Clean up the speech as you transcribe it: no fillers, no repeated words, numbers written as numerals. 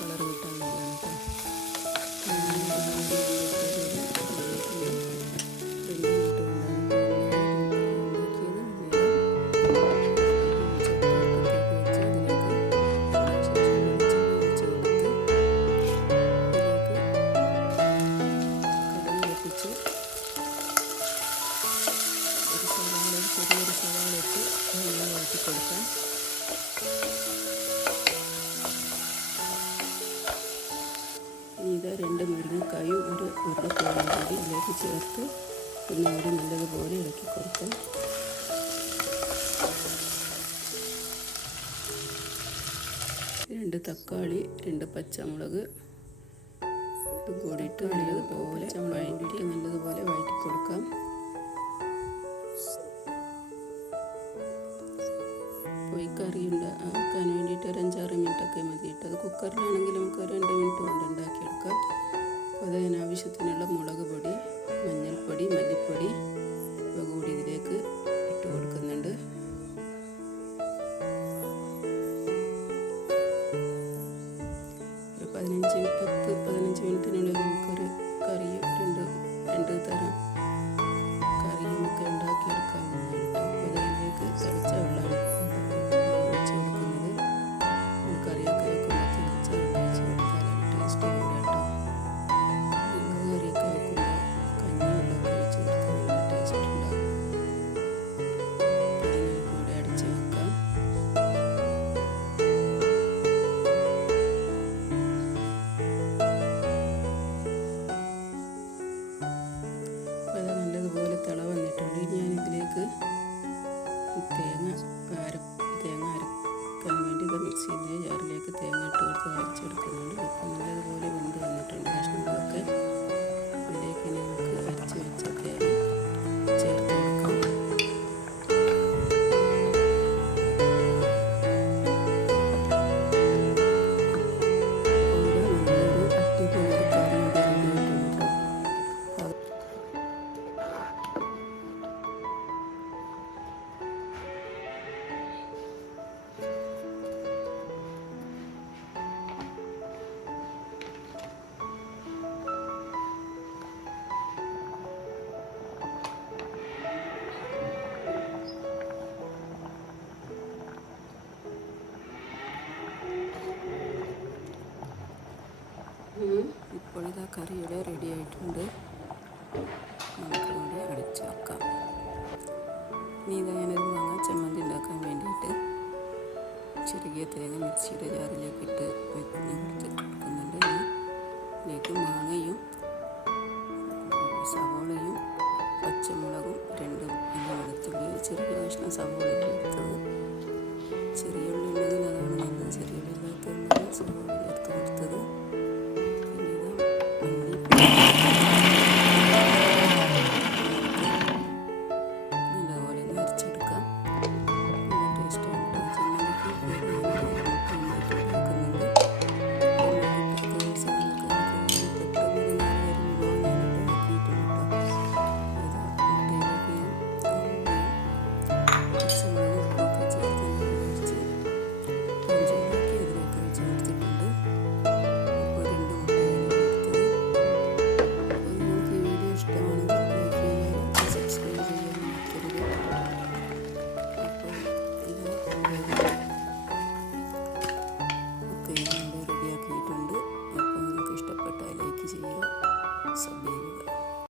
Colour കിട്ടാൻ വേണ്ടിയാണ് കേട്ടോ. ചെറിയൊരു സവാള ഇട്ട് വഴറ്റി കൊടുക്കാം. ഇനി ഇത് 2 മുരിങ്ങക്കായും ഒരു ഉരുളക്കിഴങ്ങും കൂടി ഇതിലേക്ക് ചേർത്ത് ഒന്നുകൂടി നല്ലതുപോലെ ഇളക്കി കൊടുക്കാം. രണ്ട് തക്കാളി, 2 പച്ചമുളക് ഇതും കൂടിയിട്ട് നല്ലതുപോലെ വഴറ്റി കൊടുക്കാം. ഈ കറി ആക്കാൻ വേണ്ടിയിട്ട് ഒരു 5-6 മിനിറ്റൊക്കെ മതിയിട്ട്. അത് കുക്കറിലാണെങ്കിൽ നമുക്ക് ഒരു 2 മിനിറ്റ് കൊണ്ട് ഉണ്ടാക്കിയെടുക്കാം. അപ്പോൾ അതിനാവശ്യത്തിനുള്ള മുളക് പൊടി, മഞ്ഞൾപ്പൊടി, മല്ലിപ്പൊടി ഇവ കൂടി ഇതിലേക്ക് ഇട്ട് കൊടുക്കുന്നുണ്ട്. ഒരു 10-15 മിനിറ്റിനുള്ളിൽ നമുക്കൊരു കറിയും രണ്ട് തരം കറിയും ഒക്കെ ഉണ്ടാക്കിയെടുക്കാവുന്നതാണ് കേട്ടോ. അപ്പോൾ ഇതിലേക്ക് തിളച്ച വെള്ളമാണ് ഒഴിച്ച് കൊടുക്കുന്നത്. കറിയൊക്കെ വെക്കുമ്പോൾ തിളച്ച വെള്ളം ഒഴിച്ച് കൊടുത്താലാണ് ടേസ്റ്റ് കൂടുക കേട്ടോ. കറിയൊക്കെ വെക്കുമ്പോൾ കഞ്ഞിവെള്ളമൊക്കെ ഒഴിച്ച് കൊടുത്താൽ നല്ല ടേസ്റ്റ് ഉണ്ടാകും. അത് നമുക്കിവിടെ അടച്ച് വെക്കാം. നല്ലതുപോലെ തിള വന്നിട്ടുണ്ട്. ഞാനിതിലേക്ക് തേങ്ങ അരക്കാൻ വേണ്ടി ഇത് മിക്സിൻ്റെ ജാറിലേക്ക് തേങ്ങ ഇട്ട് കൊടുത്ത് അരച്ചെടുക്കുന്നുണ്ട്. അപ്പോൾ നല്ലതുപോലെ വെന്ത് വന്നിട്ടുണ്ട് കഷ്ണങ്ങളൊക്കെ. ഇതിലേക്ക് നമുക്ക് അരച്ച് വെച്ച തേങ്ങ ചേർത്ത് കൊടുക്കാം. നല്ലൊരു അടിപൊളി കറി ഇവിടെ റെഡിയായിട്ടുണ്ട്. ഇപ്പോൾ ഇതാ കറി ഇവിടെ റെഡി ആയിട്ടുണ്ട്. നമുക്കിവിടെ അടച്ച് വെക്കാം. ഇനി ഇതാ ഞാനൊരു മാങ്ങ ചമ്മന്തി ഉണ്ടാക്കാൻ വേണ്ടിയിട്ട് ചെറിയ തേങ്ങ മിക്സിയുടെ ജാറിലേക്ക് ഇട്ട് വെച്ച്